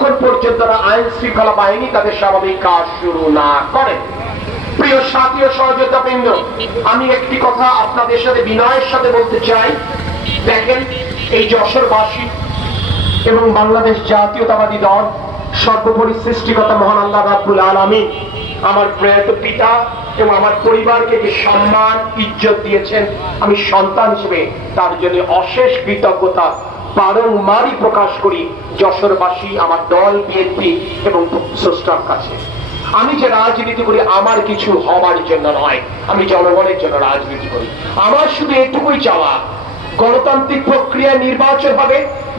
যতক্ষণ পর্যন্ত আইন শৃঙ্খলা বাহিনী তাদের স্বাভাবিক কাজ শুরু না করে। প্রিয় সাথী ও সহযোদ্ধাবৃন্দ, আমি একটি কথা আপনাদের সাথে বিনয়ের সাথে বলতে চাই। দেখেন, এই যশোরবাসী এবং বাংলাদেশ জাতীয়তাবাদী দল, সর্বোপরি সৃষ্টিকর্তা মহান আল্লাহ রাব্বুল আলামিন আমার প্রয়াত পিতা এবং আমার পরিবারকে যে সম্মান ইজ্জত দিয়েছেন, আমি সন্তান হিসেবে তার জন্য অশেষ কৃতজ্ঞতা বারংবারই প্রকাশ করি যশোরবাসী, আমার দল, বিএনপি এবং স্রষ্টার কাছে। আমি যে রাজনীতি করি আমার কিছু হবার জন্য নয়, আমি জনগণের জন্য রাজনীতি করি। আমার শুধু এটুকুই চাওয়া, গণতান্ত্রিক প্রক্রিয়া নির্বাচন হবে,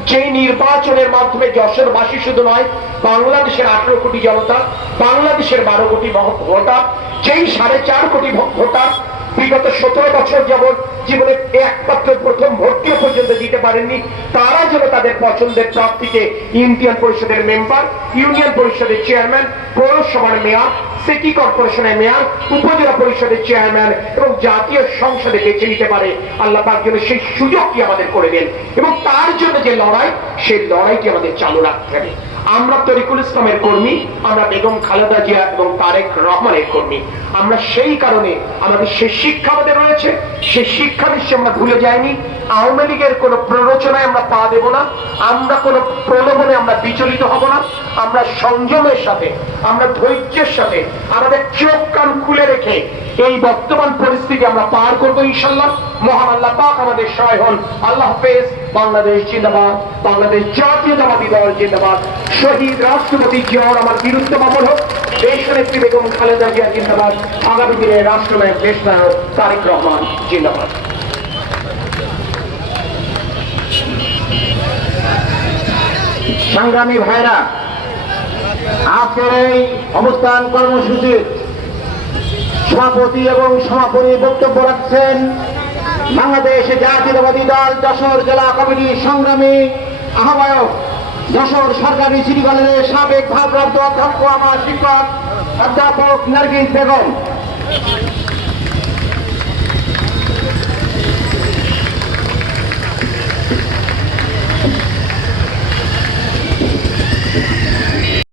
যে নির্বাচনের মাধ্যমে যশোরবাসী শুধু নয়, বাংলাদেশের 18 কোটি জনতা, বাংলাদেশের 12 কোটি ভোটার, যেই 4.5 কোটি ভোটার বিগত 17 বছর যাবৎ জীবনে একমাত্র প্রথম ভোটটিও পর্যন্ত দিতে পারেননি, তারা যেন তাদের পছন্দের প্রার্থীকে ইউনিয়ন পরিষদের মেম্বার, ইউনিয়ন পরিষদের চেয়ারম্যান, পৌরসভার মেয়র, সিটি কর্পোরেশনের মেয়র, উপজেলা পরিষদের চেয়ারম্যান এবং জাতীয় সংসদে বেছে নিতে পারে। আল্লাহ পাক যেন সেই সুযোগটি আমাদের করে দেন এবং তার জন্য যে লড়াই, সেই লড়াইটি আমাদের চালু রাখতে হবে। আমরা তরিকুল ইসলামের কর্মী, আমরা বেগম খালেদা জিয়া এবং তারেক রহমানের কর্মী। আমরা সেই কারণে আমাদের সেই শিক্ষা আমাদের রয়েছে, সেই শিক্ষা নিশ্চয় আমরা ভুলে যাইনি। আওয়ামী লীগের কোন প্ররোচনায় আমরা পা দেব না, আমরা কোন প্রলোভনে আমরা বিচলিত হব না। আমরা সংযমের সাথে, আমরা ধৈর্যের সাথে আমাদের চোখ কান খুলে রেখে এই বর্তমান পরিস্থিতি আমরা পার করবো ইনশাল্লাহ। মহান আল্লাহ পাক আমাদের সহায় হন। আল্লাহ হাফেজ। বাংলাদেশ জিন্দাবাদ, বাংলাদেশ জাতীয়তাবাদী দল জিন্দাবাদ। শহীদ রাষ্ট্রপতি জিয়াউর আমার বিরুদ্ধে মামল হোক। দেশনেত্রী বেগম খালেদা জিয়া জিন্দাবাদ। আগামী দিনে রাষ্ট্রনায়ক দেশনায়ক তারেক রহমান জিন্দাবাদ। সংগ্রামী ভাইরা, আজকের এই অবস্থান কর্মসূচির সভাপতি এবং সমাপনী বক্তব্য রাখছেন বাংলাদেশ জাতীয়তাবাদী দল যশোর জেলা কমিটির সংগ্রামী আহ্বায়ক, যশোর সরকারি সিটি কলেজের সাবেক ভারপ্রাপ্ত অধ্যক্ষ, আমার শিক্ষক অধ্যাপক নার্গিস বেগম।